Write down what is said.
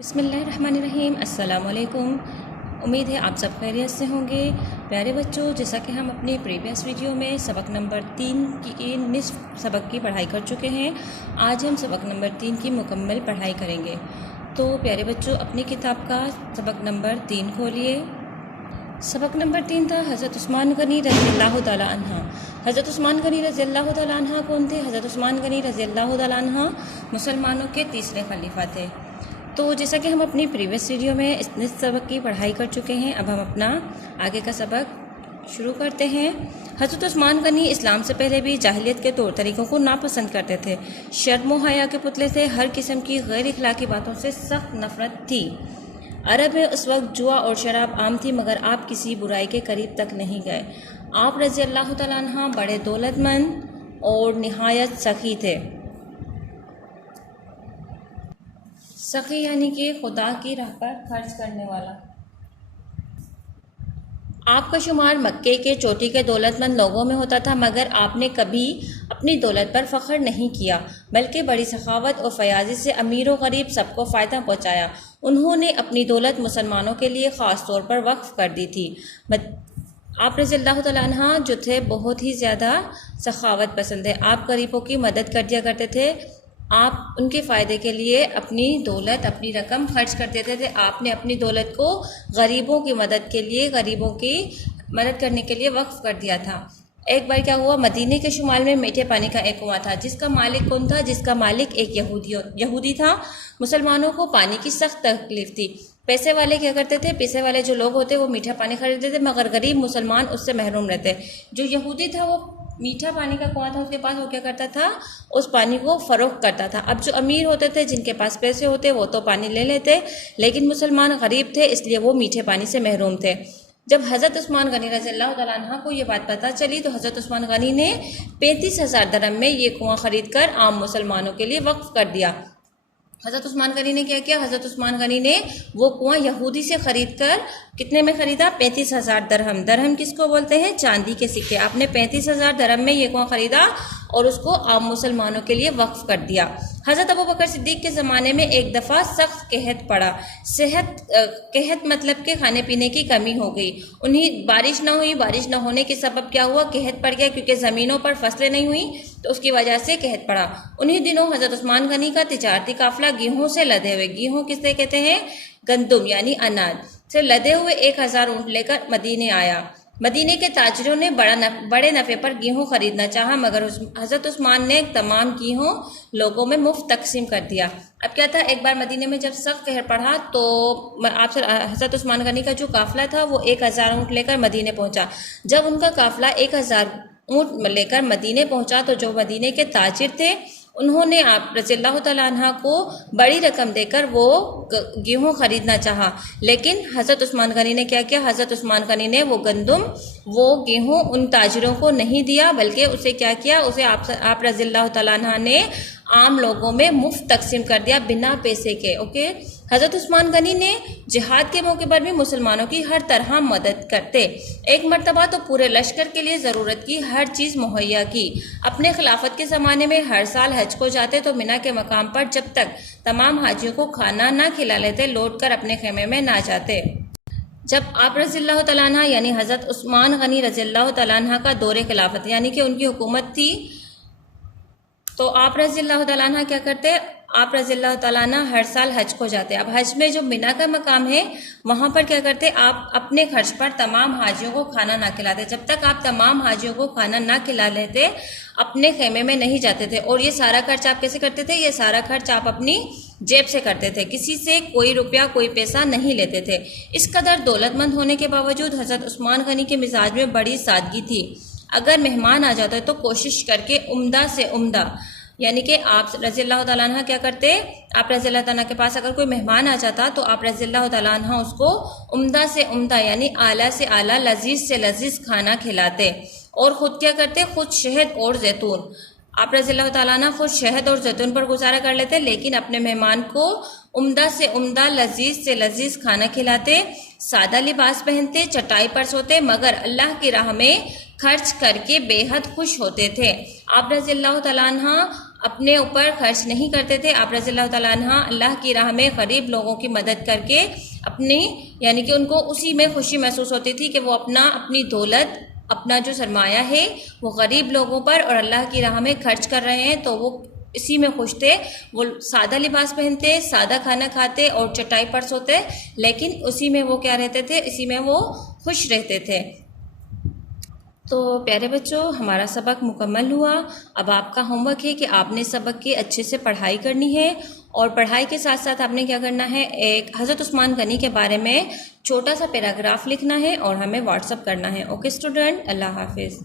بسم اللہ الرحمن الرحیم۔ السلام علیکم۔ امید ہے آپ سب خیریت سے ہوں گے۔ پیارے بچوں، جیسا کہ ہم اپنے پریویس ویڈیو میں سبق نمبر 3 کی نصف سبق کی پڑھائی کر چکے ہیں، آج ہم سبق نمبر 3 کی مکمل پڑھائی کریں گے۔ تو پیارے بچوں، اپنی کتاب کا سبق نمبر 3 کھولیے۔ سبق نمبر 3 تھا حضرت عثمان غنی رضی اللہ تعالیٰ عنہ۔ حضرت عثمان غنی رضی اللہ تعالیٰ عنہ کون تھے؟ حضرت عثمان غنی رضی اللہ تعالیٰ عنہ مسلمانوں کے تیسرے خلیفہ تھے۔ تو جیسا کہ ہم اپنی پریویس ویڈیو میں اس نصف سبق کی پڑھائی کر چکے ہیں، اب ہم اپنا آگے کا سبق شروع کرتے ہیں۔ حضرت عثمان غنی اسلام سے پہلے بھی جاہلیت کے طور طریقوں کو ناپسند کرتے تھے، شرم و حیا کے پتلے تھے، ہر قسم کی غیر اخلاقی باتوں سے سخت نفرت تھی۔ عرب میں اس وقت جوا اور شراب عام تھی، مگر آپ کسی برائی کے قریب تک نہیں گئے۔ آپ رضی اللہ تعالیٰ عنہ بڑے دولت مند اور نہایت سخی تھے۔ سخی یعنی کہ خدا کی راہ پر خرچ کرنے والا۔ آپ کا شمار مکے کے چوٹی کے دولت مند لوگوں میں ہوتا تھا، مگر آپ نے کبھی اپنی دولت پر فخر نہیں کیا، بلکہ بڑی سخاوت اور فیاضی سے امیر و غریب سب کو فائدہ پہنچایا۔ انہوں نے اپنی دولت مسلمانوں کے لیے خاص طور پر وقف کر دی تھی۔ آپ رضی اللہ تعالیٰ عنہ جو تھے بہت ہی زیادہ سخاوت پسند ہے۔ آپ غریبوں کی مدد کر دیا کرتے تھے، آپ ان کے فائدے کے لیے اپنی دولت، اپنی رقم خرچ کر دیتے تھے۔ آپ نے اپنی دولت کو غریبوں کی مدد کے لیے، غریبوں کی مدد کرنے کے لیے وقف کر دیا تھا۔ ایک بار کیا ہوا، مدینے کے شمال میں میٹھے پانی کا ایک کنواں تھا، جس کا مالک کون تھا؟ جس کا مالک ایک یہودی تھا۔ مسلمانوں کو پانی کی سخت تکلیف تھی۔ پیسے والے کیا کرتے تھے؟ پیسے والے جو لوگ ہوتے وہ میٹھا پانی خریدتے تھے، مگر غریب مسلمان اس سے محروم رہتے۔ جو یہودی تھا وہ میٹھا پانی کا کنواں تھا اس کے پاس، وہ کیا کرتا تھا؟ اس پانی کو فروخت کرتا تھا۔ اب جو امیر ہوتے تھے، جن کے پاس پیسے ہوتے، وہ تو پانی لے لیتے، لیکن مسلمان غریب تھے، اس لیے وہ میٹھے پانی سے محروم تھے۔ جب حضرت عثمان غنی رضی اللہ تعالیٰ عنہ کو یہ بات پتہ چلی تو حضرت عثمان غنی نے 35,000 درہم میں یہ کنواں خرید کر عام مسلمانوں کے لیے وقف کر دیا۔ حضرت عثمان غنی نے کیا کیا؟ حضرت عثمان غنی نے وہ کنواں یہودی سے خرید کر کتنے میں خریدا؟ 35,000 درہم۔ درہم کس کو بولتے ہیں؟ چاندی کے سکے۔ آپ نے 35,000 درہم میں یہ کنواں خریدا اور اس کو عام مسلمانوں کے لیے وقف کر دیا۔ حضرت ابوبکر صدیق کے زمانے میں ایک دفعہ سخت قحط پڑا۔ قحط مطلب کہ کھانے پینے کی کمی ہو گئی۔ انہیں بارش نہ ہوئی، بارش نہ ہونے کے سبب کیا ہوا؟ قحط پڑ گیا، کیونکہ زمینوں پر فصلیں نہیں ہوئیں تو اس کی وجہ سے قحط پڑا۔ انہی دنوں حضرت عثمان غنی کا تجارتی قافلہ گیہوں سے لدے ہوئے، گیہوں کس سے کہتے ہیں؟ گندم یعنی اناج سے لدے ہوئے 1000 اونٹ لے کر مدینے آیا۔ مدینے کے تاجروں نے بڑے نفع پر گیہوں خریدنا چاہا، مگر حضرت عثمان نے تمام گیہوں لوگوں میں مفت تقسیم کر دیا۔ اب کیا تھا، ایک بار مدینے میں جب سخت قہر پڑا تو آپ سے حضرت عثمان غنی کا جو قافلہ تھا وہ 1000 اونٹ لے کر مدینے پہنچا۔ جب ان کا قافلہ 1000 اونٹ لے کر مدینے پہنچا تو جو مدینے کے تاجر تھے انہوں نے آپ رضی اللہ تعالیٰ عنہ کو بڑی رقم دے کر وہ گیہوں خریدنا چاہا، لیکن حضرت عثمان غنی نے کیا کیا؟ حضرت عثمان غنی نے وہ گندم، وہ گیہوں ان تاجروں کو نہیں دیا، بلکہ اسے کیا کیا؟ اسے آپ رضی اللہ تعالیٰ عنہ نے عام لوگوں میں مفت تقسیم کر دیا بنا پیسے کے۔ اوکے، حضرت عثمان غنی نے جہاد کے موقع پر بھی مسلمانوں کی ہر طرح مدد کرتے۔ ایک مرتبہ تو پورے لشکر کے لیے ضرورت کی ہر چیز مہیا کی۔ اپنے خلافت کے زمانے میں ہر سال حج کو جاتے تو مینا کے مقام پر جب تک تمام حاجیوں کو کھانا نہ کھلا لیتے لوٹ کر اپنے خیمے میں نہ جاتے۔ جب آپ رضی اللہ تعالیٰ عنہ یعنی حضرت عثمان غنی رضی اللہ تعالیٰ عنہ کا دور خلافت یعنی کہ ان کی حکومت تھی تو آپ رضی اللہ تعالیٰ عنہ کیا کرتے؟ آپ رضی اللہ تعالیٰ عنہ ہر سال حج کو جاتے۔ اب حج میں جو مینا کا مقام ہے وہاں پر کیا کرتے؟ آپ اپنے خرچ پر تمام حاجیوں کو کھانا نہ کھلاتے۔ جب تک آپ تمام حاجیوں کو کھانا نہ کھلا لیتے اپنے خیمے میں نہیں جاتے تھے۔ اور یہ سارا خرچ آپ کیسے کرتے تھے؟ یہ سارا خرچ آپ اپنی جیب سے کرتے تھے، کسی سے کوئی روپیہ کوئی پیسہ نہیں لیتے تھے۔ اس قدر دولت مند ہونے کے باوجود حضرت عثمان غنی کے مزاج میں بڑی سادگی تھی۔ اگر مہمان آ جاتا تو کوشش کر کے عمدہ سے عمدہ، یعنی کہ آپ رضی اللہ تعالیٰ عنہ کیا کرتے؟ آپ رضی اللہ تعالیٰ کے پاس اگر کوئی مہمان آ جاتا تو آپ رضی اللہ تعالیٰ عنہ اس کو عمدہ سے عمدہ یعنی اعلیٰ سے اعلیٰ، لذیذ سے لذیذ کھانا کھلاتے۔ اور خود کیا کرتے؟ خود شہد اور زیتون، آپ رضی اللہ تعالیٰ عنہ خود شہد اور زیتون پر گزارا کر لیتے، لیکن اپنے مہمان کو عمدہ سے عمدہ، لذیذ سے لذیذ کھانا کھلاتے، سادہ لباس پہنتے، چٹائی پر سوتے، مگر اللہ کی راہ میں خرچ کر کے بے حد خوش ہوتے تھے۔ آپ رضی اللہ تعالیٰ عنہ اپنے اوپر خرچ نہیں کرتے تھے. آپ رضی اللہ تعالیٰ عنہ اللہ کی راہ میں غریب لوگوں کی مدد کر کے اپنی یعنی کہ ان کو اسی میں خوشی محسوس ہوتی تھی کہ وہ اپنی دولت اپنا جو سرمایہ ہے وہ غریب لوگوں پر اور اللہ کی راہ میں خرچ کر رہے ہیں، تو وہ اسی میں خوش تھے. وہ سادہ لباس پہنتے، سادہ کھانا کھاتے اور چٹائی پر سوتے، لیکن اسی میں وہ کیا رہتے تھے، اسی میں وہ خوش رہتے تھے. تو پیارے بچوں، ہمارا سبق مکمل ہوا. اب آپ کا ہوم ورک ہے کہ آپ نے سبق کی اچھے سے پڑھائی کرنی ہے، اور پڑھائی کے ساتھ ساتھ آپ نے کیا کرنا ہے، ایک حضرت عثمان غنی کے بارے میں چھوٹا سا پیراگراف لکھنا ہے اور ہمیں واٹس اپ کرنا ہے. اوکے اسٹوڈنٹ، اللہ حافظ.